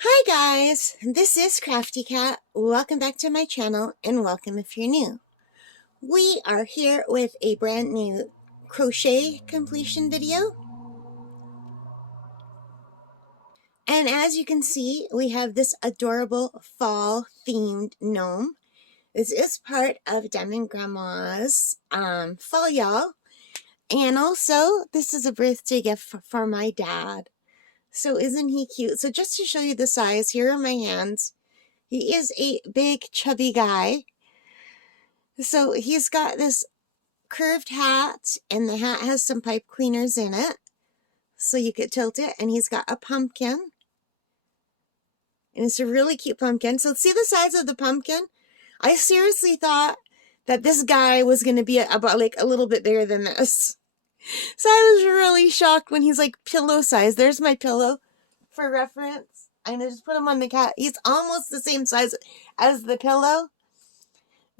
Hi guys, this is Crafty Cat. Welcome back to my channel and welcome if you're new. We are here with a brand new crochet completion video. And as you can see, we have this adorable fall themed gnome. This is part of Diamond Grandma's fall y'all. And also, this is a birthday gift for my dad. So isn't he cute? So just to show you the size, here are my hands. He is a big, chubby guy. So he's got this curved hat, and the hat has some pipe cleaners in it. So you could tilt it, and he's got a pumpkin. And it's a really cute pumpkin. So see the size of the pumpkin? I seriously thought that this guy was going to be about like a little bit bigger than this. So I was really shocked when he's like pillow size. There's my pillow for reference. I'm going to just put him on the cat. He's almost the same size as the pillow.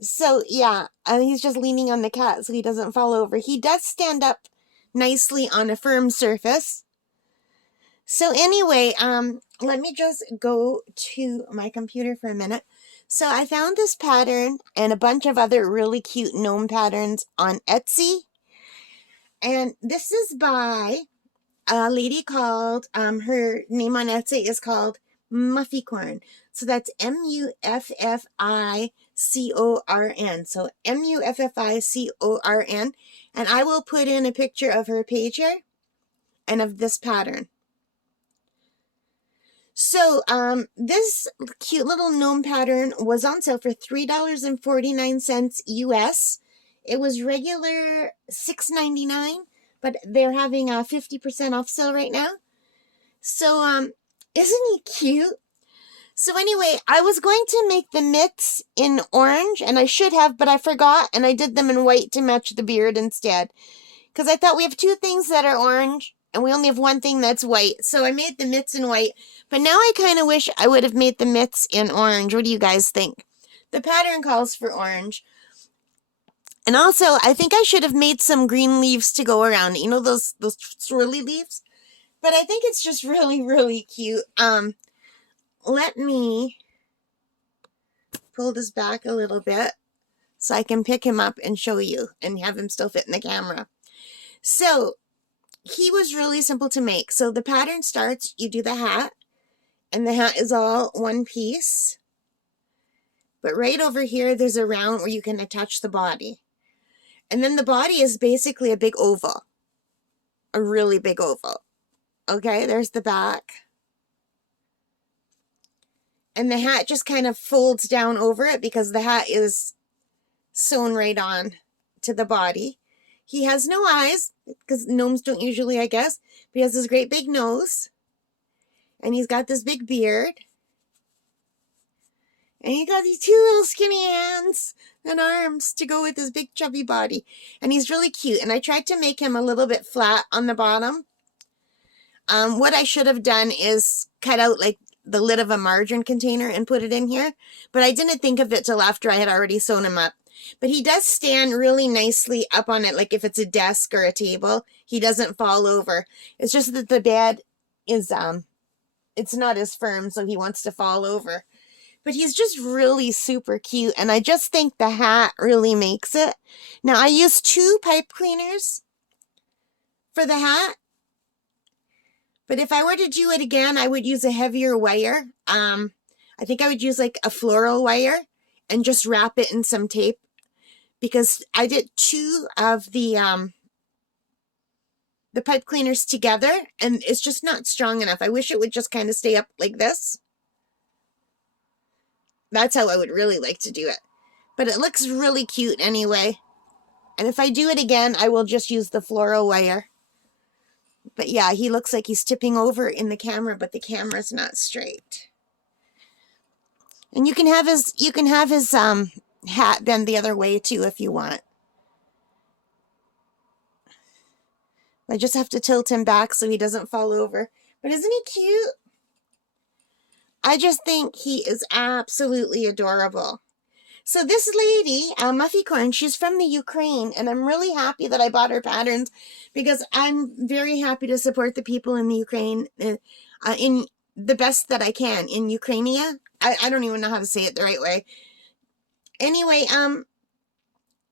So yeah, and he's just leaning on the cat so he doesn't fall over. He does stand up nicely on a firm surface. So anyway, let me just go to my computer for a minute. So I found this pattern and a bunch of other really cute gnome patterns on Etsy. And this is by a lady called, her name on Etsy is called Mufficorn. So that's Mufficorn. So Mufficorn. And I will put in a picture of her page here and of this pattern. So this cute little gnome pattern was on sale for $3.49 US. It was regular $6.99, but they're having a 50% off sale right now. So isn't he cute? So anyway, I was going to make the mitts in orange, and I should have, but I forgot, and I did them in white to match the beard instead. Because I thought we have two things that are orange, and we only have one thing that's white. So I made the mitts in white, but now I kind of wish I would have made the mitts in orange. What do you guys think? The pattern calls for orange. And also, I think I should have made some green leaves to go around. You know, those swirly leaves? But I think it's just really, really cute. Let me pull this back a little bit so I can pick him up and show you and have him still fit in the camera. So he was really simple to make. So the pattern starts, you do the hat, and the hat is all one piece. But right over here, there's a round where you can attach the body. And then the body is basically a big oval, a really big oval. Okay, there's the back. And the hat just kind of folds down over it because the hat is sewn right on to the body. He has no eyes, because gnomes don't usually, I guess. But he has this great big nose. And he's got this big beard. And he got these two little skinny hands and arms to go with his big chubby body. And he's really cute. And I tried to make him a little bit flat on the bottom. What I should have done is cut out like the lid of a margarine container and put it in here. But I didn't think of it till after I had already sewn him up. But he does stand really nicely up on it, like if it's a desk or a table, he doesn't fall over. It's just that the bed is, it's not as firm, so he wants to fall over. But he's just really super cute, and I just think the hat really makes it. Now, I used 2 pipe cleaners for the hat. But if I were to do it again, I would use a heavier wire. I think I would use like a floral wire and just wrap it in some tape. Because I did 2 of the pipe cleaners together, and it's just not strong enough. I wish it would just kind of stay up like this. That's how I would really like to do it. But it looks really cute anyway. And if I do it again, I will just use the floral wire. But yeah, he looks like he's tipping over in the camera, but the camera's not straight. And you can have his hat bend the other way too if you want. I just have to tilt him back so he doesn't fall over. But isn't he cute? I just think he is absolutely adorable. So this lady, Mufficorn, she's from the Ukraine, and I'm really happy that I bought her patterns because I'm very happy to support the people in the Ukraine, in the best that I can in Ukrainia. I don't even know how to say it the right way. Anyway,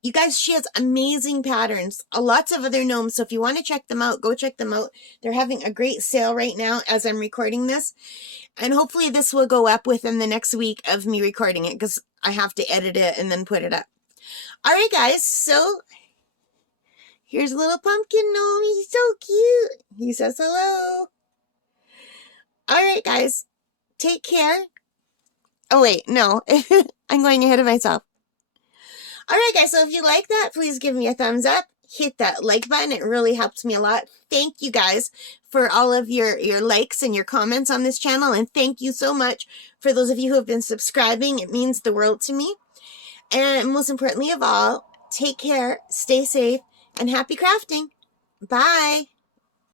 you guys, she has amazing patterns. Lots of other gnomes. So if you want to check them out, go check them out. They're having a great sale right now as I'm recording this. And hopefully this will go up within the next week of me recording it, because I have to edit it and then put it up. All right, guys. So here's a little pumpkin gnome. He's so cute. He says hello. All right, guys. Take care. Oh, wait. No. I'm going ahead of myself. All right, guys. So if you like that, please give me a thumbs up. Hit that like button. It really helps me a lot. Thank you guys for all of your likes and your comments on this channel. And thank you so much for those of you who have been subscribing. It means the world to me. And most importantly of all, take care, stay safe, and happy crafting. Bye.